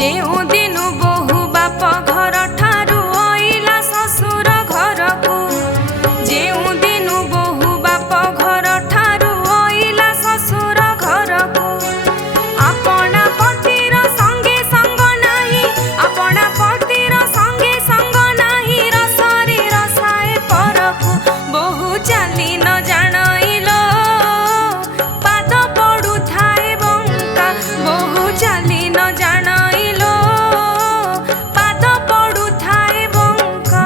ଯେଉଁ ଦିନୁ ବୋହୁ ବାପ ଘର ଠାରୁ ଅଇଲା ଶ୍ୱଶୁର ଘରକୁ, ଯେଉଁ ଦିନୁ ବୋହୁ ବାପ ଘର ଠାରୁ ଅଇଲା ଶ୍ୱଶୁର ଘରକୁ, ଆପଣା ପତିର ସଙ୍ଗେ ସଙ୍ଗ ନାହିଁ, ଆପଣା ପତିର ସଙ୍ଗେ ସଙ୍ଗ ନାହିଁ, ରସରେ ରସାଏ ପରକୁ ବୋହୁ ଚାଲି ନ ଜାଣଇଲୋ, ପାଦ ପଡୁଥାଏ ବଙ୍କା, ବୋହୁ ଚାଲି ନ ଜାଣଇଲୋ, ପାଦ ପଡୁଥାଏ ବଙ୍କା।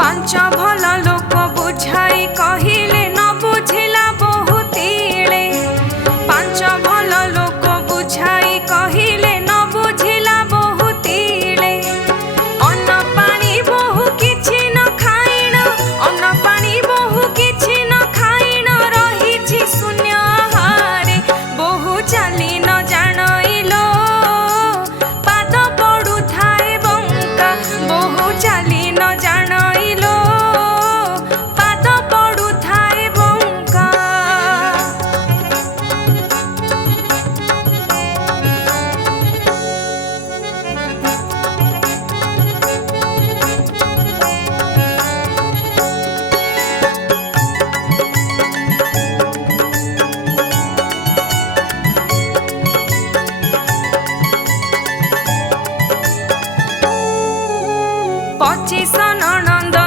ପାଞ୍ଚ ଭଲ ଲୋକ ବୁଝାଇ କହିଲେ ନ ବୁଝିଲା ବୋହୁ ତିଳେ, ପାଞ୍ଚ ଭଲ ଲୋକ ବୁଝାଇ କହିଲେ ନ ବୁଝିଲା ବୋହୁ ତିଳେ, ଅନ୍ନ ପାଣି ବୋହୁ କିଛି ନ ଖାଇଣ, ଅନ୍ନ ପାଣି ବୋହୁ କିଛି ନ ଖାଇଣ, ରହିଛି ଶୂନ୍ୟ ଆହାରେ, ବୋହୁ ଚାଲି ନ ଜାଣଇଲୋ, ପାଦ ପଡୁଥାଏ ବଙ୍କା, ବୋହୁ ଚାଲି ନ ଜାଣଇଲୋ, ପାଦ ପଡୁଥାଏ ବଙ୍କା। ପଚିଶ ନଣନ୍ଦ